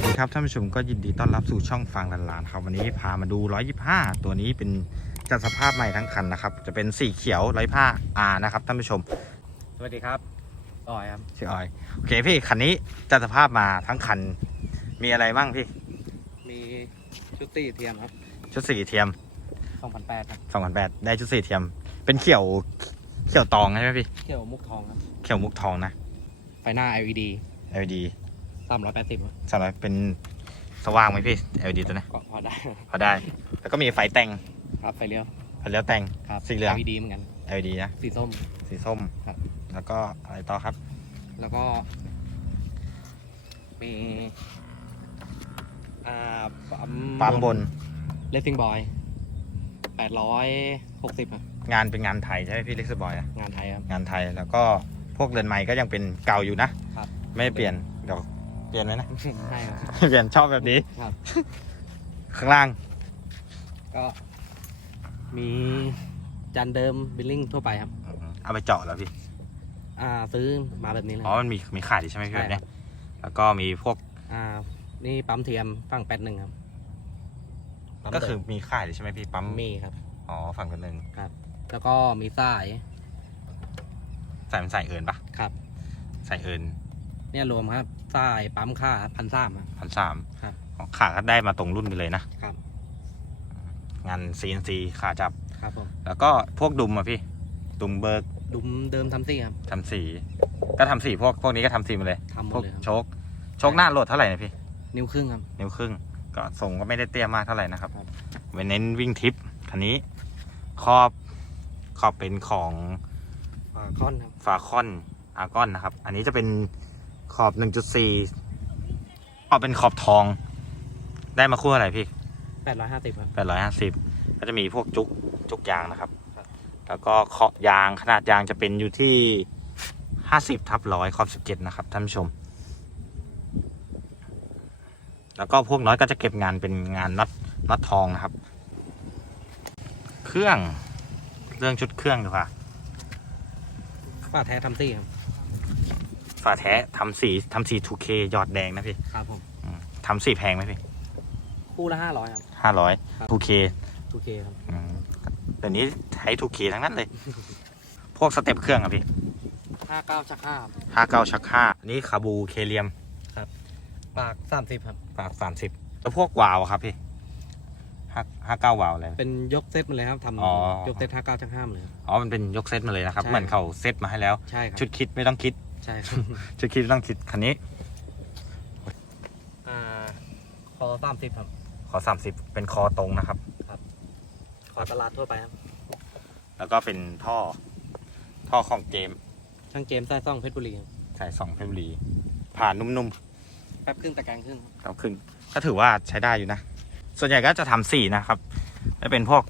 วัสดีครับท่านผู้ชมก็ยินดีต้อนรับสู่ช่องฟังลันลานครับวันนี้พามาดู 125 ตัวนี้เป็นจัดสภาพใหม่ทั้งคันนะครับ จะเป็นสีเขียวไร้ผ้า R นะครับท่านผู้ชม สวัสดีครับต่อยครับชื่อออยโอเคพี่คันนี้จัดสภาพมาทั้งคัน มีอะไรบ้างพี่ มีชุดตีเทียมครับ ชุดสีเทียม2008ครับ2008ได้ชุดสีเทียม เป็นเขียวเขียวตองใช่ไหมพี่เที่ยวมุกทองครับเขียวมุกทองนะไฟหน้า LED LED 380ครับสำหรับเป็นสว่างไหมพี่ LED ตัวนี้ก็พอได้พอได้ แล้วก็มีไฟแต่งครับไฟเลี้ยวไฟเลี้ยวแต่งครับสีเหลือง LED เหมือนกัน LED นะสีส้มสีส้มครับ แล้วก็อะไรต่อครับ แล้วก็มีอ่าปั๊มปั๊มบนเลสซิ่งบอย860ครับงานเป็นงานไทยใช่ไหมพี่เล็กซ์บอยอะงานไทยครับงานไทยแล้วก็พวกเรือนไม้ก็ยังเป็นเก่าอยู่นะครับไม่เปลี่ยนเดี๋ยว เปลี่ยนไหมนะใช่ครับไม่เปลี่ยนชอบแบบนี้ครับ ข้างล่าง ก็มีจานเดิมบิลลิ่งทั่วไปครับ เอาไปเจาะแล้วพี่ อ่าซื้อมาแบบนี้เลยอ๋อ มันมีมีขายดิใช่ไหมพี่ใช่แบบเนี้ยแล้วก็มีพวก อ่า นี่ปั๊มเทียมฝั่งแปดหนึ่งครับปั๊มก็คือเดิมมีขายดิใช่ไหมพี่ ปั๊ม มีครับ อ๋อ ฝั่งกันหนึ่งแล้วก็มีสาย ใส่เป็นใส่เอิญปะครับ ใส่เอิญ เนี่ยรวมครับสายปั๊มค่าพันสามพันสามครับขาก็ได้มาตรงรุ่นไปเลยนะครับ งาน CNC ขาจับครับผมแล้วก็พวกดุมอะพี่ ดุมเบิร์กดุมเดิมทำซี่ครับทำสี ก็ทำสีพวกพวกนี้ก็ทำสีหมาเลยทำหมพวดกเลยครับโชคโชคหน้าโหลดเท่าไหร่นะพี่ นิ้วครึ่งครับ นิ้วครึ่งก็ทรงก็ไม่ได้เตี้ยมากเท่าไหร่นะครับครับไว้เน้นวิ่งทริปคันนี้ครอบขอบเป็นของฝาคอนครับฟาคอนอาร์กอนนะครับ อันนี้จะเป็น ขอบ 1.4ขอบเป็นขอบทอง ได้มาคู่อะไรพี่แปดร้อยห้าสิบครับ850 ก็จะมีพวกจุกจุกยางนะครับครับ แล้วก็เคาะยางขนาดยางจะเป็นอยู่ที่ 50ทับร้อยขอบ 17 นะครับท่านผู้ชม แล้วก็พวกน้อยก็จะเก็บงานเป็นงานน็อตน็อตทองนะครับ เครื่องเรื่องชุดเครื่องดีกว่าฝาแท้ทำซี่ครับ ฝาแท้ทำสีทำสี 2K ยอดแดงนะพี่ครับผมอืมทำสีแพงไหมพี่คู่ละห้าร้อยครับ ห้าร้อย ครับ 2K โอเคครับอืมเดี๋ยวนี้ใช้ 2K ทั้งนั้นเลย พวกสเต็ปเครื่องอะพี่ห้าเก้าชักห้าครับห้าเก้าชักห้าอันนี้คาบูเคเลียมปากสามสิบครับฝากสามสิบแล้วพวกวาล์วอะครับพี่ห้าห้าเก้าวาล์วอะไร เป็นยกเซตมาเลยครับทอ๋อำยกเซตห้าเก้าชักห้ามาเลยครับ อ๋อ มันเป็นยกเซตมาเลยนะครับ ใช่ เหมือนเขาเซตมาให้แล้ว ใช่ครับชุดคิดไม่ต้องคิด ใช่ครับชุดคิดไม่ต้องคิดคันนี้ อ่าคอสามสิบครับ ขอสามสิบเป็นคอตรงนะครับคอตลาดทั่วไปครับ แล้วก็เป็นท่อ ท่อของเจมส์ช่างเกมใต้ซ่องเพชรบุรีครับใส่สองเพชรบุรี ผ่านนุ่มแป๊บครึ่งตะแกรงครึ่งครับๆแล้วครึ่งก็ถือว่าใช้ได้อยู่นะ ส่วนใหญ่ก็จะทำสีนะครับจะเป็นพวก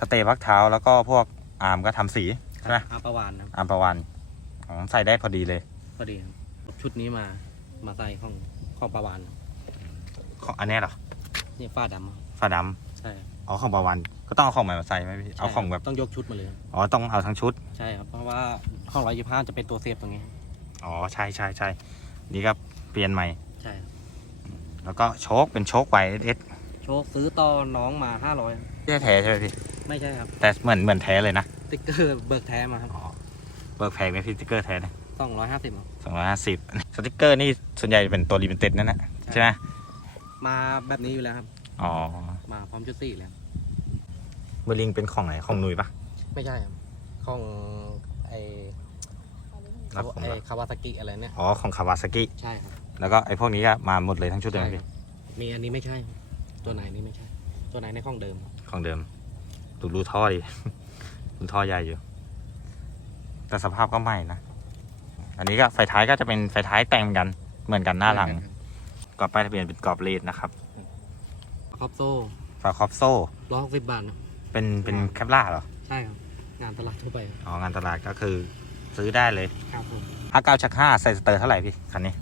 สเตย์พักเท้าแล้วก็พวกอาร์มก็ทำสีใช่ไหมอาประวานครับ อาร์มประวัน อ๋อใส่ได้พอดีเลยพอดีครับชุดนี้มามาใส่ของของประวานของอันเนี้ยเหรอนี่ฝ้าดำครับฝาดใช่ำอ๋อของประวันก็ต้องเอาของใหม่มาใส่ไหมพี่เอาของแบบต้องยกชุดมาเลยครับอ๋อต้องเอาทั้งชุด ใช่ครับเพราะว่าห้องร้อยยี่ห้าจะเป็นตัวเสียบตรงนี้อ๋อใช่ใช่ใช่นี่ก็เปลี่ยนใหม่ ใช่ครับแล้วก็โชคเป็นโชคไวเอสโชคซื้อต่อน้องมาห้าร้อยไม่ใช่แท้ใช่ไหมพี่ไม่ใช่ครับแต่เหมือนเหมือนแท้เลยนะสติ๊กเกอร์เบิกแท้มาครับอ๋อ เบิกแพงไหมพี่สติ๊กเกอร์แท้เนี่ยสองร้อยห้าสิบสองร้อยห้าสิบสติ๊กเกอร์นี่ส่วนใหญ่เป็นตัวรีเมนเต็ดนั่นแหละใช่ไหมมาแบบนี้อยู่แล้วครับ อ๋อ มาพร้อมชุดสี่แล้วเบอร์ลิงเป็นของไหนของหนุยปะไม่ใช่ครับของไอรับผมไอเหรอคาวาซากิอะไรเนี่ย อ๋อของคาวาซากิใช่ครับ แล้วก็ไอ้พวกนี้ก็มาหมดเลยทั้งชุดเลยไหมใช่คพี่รับมีอันนี้ไม่ใช่ ตัวไหนนี่ไม่ใช่ ตัวไหนในของเดิม ของเดิม ดูรูท่อดิรูท่อใหญ่อยู่ แต่สภาพก็ใหม่นะ อันนี้ก็ไฟท้ายก็จะเป็นไฟท้ายแต่งกัน เหมือนกันหน้าหลังกรอบป้ายทะเบียนเป็นกรอบเลดนะครับครอบโซ่ฝาครอบโซ่ร้อยหกสิบบาทนะเป็นเป็นแคปล่าเหรอ ใช่ครับ งานตลาดทั่วไปอ๋องานตลาดก็คือซื้อได้เลยครับผมห้าเก้าชักห้าใส่สเตอร์เท่าไหร่พี่คันนี้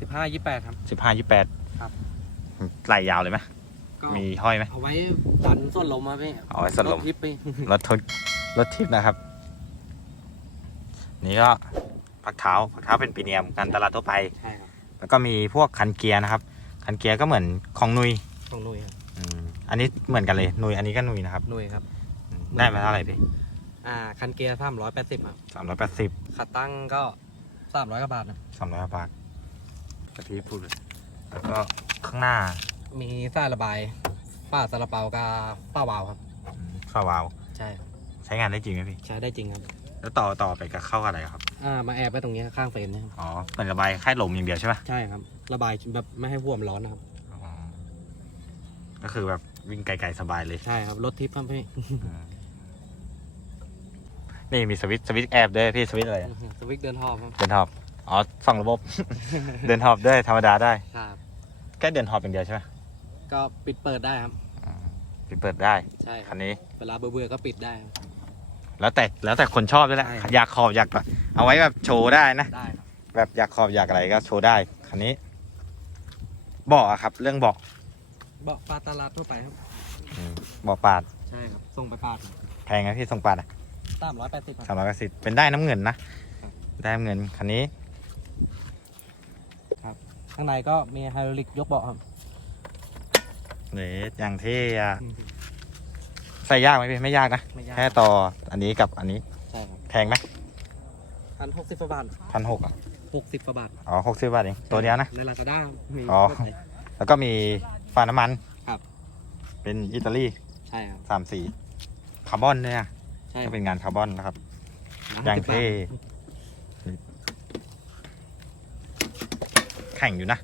สิบห้ายี่แปดครับ สิบห้ายี่แปดครับ ไหลยาวเลยไหมก็มีห้อยไหมเอาไว้ดันส่วนลมมาพี่เอาไว้ส่วนลมรถทิปไปรถทุนรถทิพย์นะครับ นี่ก็พักเท้าพักเท้าเป็นปีเนียมกันตลาดทั่วไป ใช่ครับแล้วก็มีพวกคันเกียร์นะครับ คันเกียร์ก็เหมือนของนุยของนุยครับอืมอันนี้เหมือนกันเลยนุยอันนี้ก็นุยนะครับนุยครับ อืมได้มาเท่าไหร่พี่อ่า คันเกียร์สามร้อยแปดสิบครับสามร้อยแปดสิบขาตั้งก็สามร้อยกว่าบาทนะสามร้อยบาทกะทิพูดเลยแล้วก็ข้างหน้ามีสายระบายป้าซาลาเปากับป้าวาวครับอืมฝาวาล์วใช่ครับใช้งานได้จริงไหมพี่ ใช้ได้จริงครับ แล้วต่อต่อไปกับเข้ากับอะไรครับ อ่ามาแอบไว้ตรงนี้ข้างเฟรมเนี่ยครับอ๋อเหมือนระบายแค่ลมอย่างเดียวใช่ปะใช่ครับ ระบายแบบไม่ให้หัวมนร้อนนะครับ อ๋อก็คือแบบวิ่งไกลๆสบายเลย ใช่ครับ รถทิพย์ครับพี่อืมนี่มีสวิตช์สวิตช์แอบด้วยพี่สวิตช์อะไรอะสวิกเดินหอบครับ เดินหอบอ๋อสองระบบ เดินหอบด้วยธรรมดาได้ ครับ แค่เดินหอบอย่างเดียวใช่ไหมก็ปิดเปิดได้ครับอืมปิดเปิดได้ใช่คคัรับนนี้เวลาเบื่อๆก็ปิดได้ครับ แล้วแต่แล้วแต่คนชอบด้วยแหละใช่ครับ อยากขอบอยากเอาไว้แบบโชว์ได้นะ ได้ครับแบบอยากขอบอยากอะไรก็โชว์ได้ คันนี้เบาะอะครับ เรื่องเบาะเบาะปลาตลาดทั่วไปครับอืมเบาะปาดใช่ครับ ส่งไปปาดแพงไหมพี่ทรงปาดอะสามร้อยแปดสิบสามร้อยแปดสิบเป็นได้น้ำเงินนะครับได้น้ำเงินคันนี้ข้างในก็มีไฮดรอลิกยกเบาะครับนี่อย่างที่อะ ใส่ยากไหมพี่ไม่ยากนะ ไม่ยาก แค่ต่ออันนี้กับอันนี้ใช่ครับแพงไหมพันหกสิบกว่าบาทพันหกอะหกสิบกว่าบาทอ๋อหกสิบบาทเองตัวเดียวนะ ในลาซาด้ามีอ๋อแล้วก็มีฝาน้ำมันครับ เป็นอิตาลีใช่ครับสามสีคาร์บอนเนี่ยใช่ก็เป็นงานคาร์บอนนะครับนะอย่างสิบบาทเท่แข่งอยู่นะ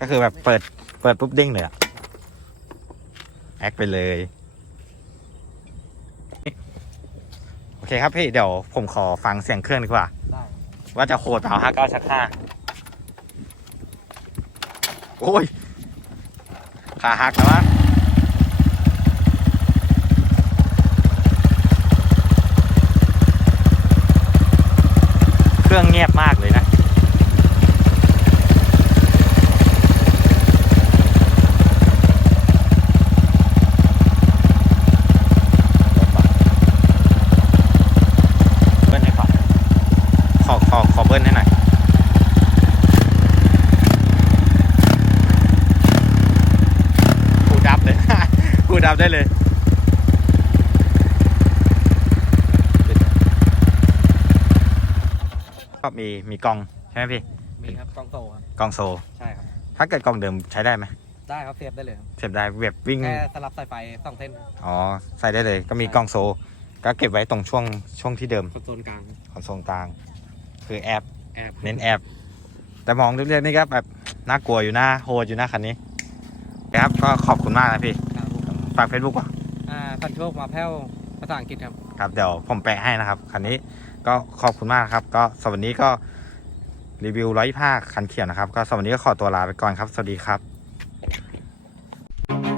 ก็คือแบบเปิด เปิดปุ๊บเด้งเลยอะแอคไปเลย โอ เคครับพี่เดี๋ยวผมขอฟังเสียงเครื่องดีกว่า ได้ว่าจะโคตรเปล่าห้าเก้าชักห้าโอ้ย ขาหักแล้ววะเครื่องเงียบมากเลยนะ เบิ้ลให้ก่อนขอขอขอเบิ้ลให้หน่อย กูดับเลย กูดับได้เลยก็มีมีกล้องใช่ไหมพี่มีครับกล้องโตครับกล้องโซใช่ครับถ้าเกิดกล้องเดิมใช้ได้ไหมได้ครับเสียบได้เลยครับเสียบได้เว็บวิ่งแค่สลับสายไฟสองเส้นอ๋อใส่ได้เลย ก็มีกล้องโซ ก็เก็บไว้ตรงช่วงช่วงที่เดิมคอนโซลกลางคอนโซลกลาง คือแอปแอบเน้นแอปแต่มองเรียบๆนี่ก็แบบน่ากลัวอยู่นะโหดอยู่นะคันนี้นะครับก็ขอบคุณมากนะพี่ครับผมฝากเฟซบุ๊กว่ะอ่าพันโชคมาแพ้วภาษาอังกฤษครับ ครับ เดี๋ยวผมแปะให้นะครับ คันนี้ก็ขอบคุณมากนะครับ ก็สวัสดีก็รีวิวร้อยผ้าคันเขียวนะครับ ก็สวัสดีก็ขอตัวลาไปก่อนครับ สวัสดีครับ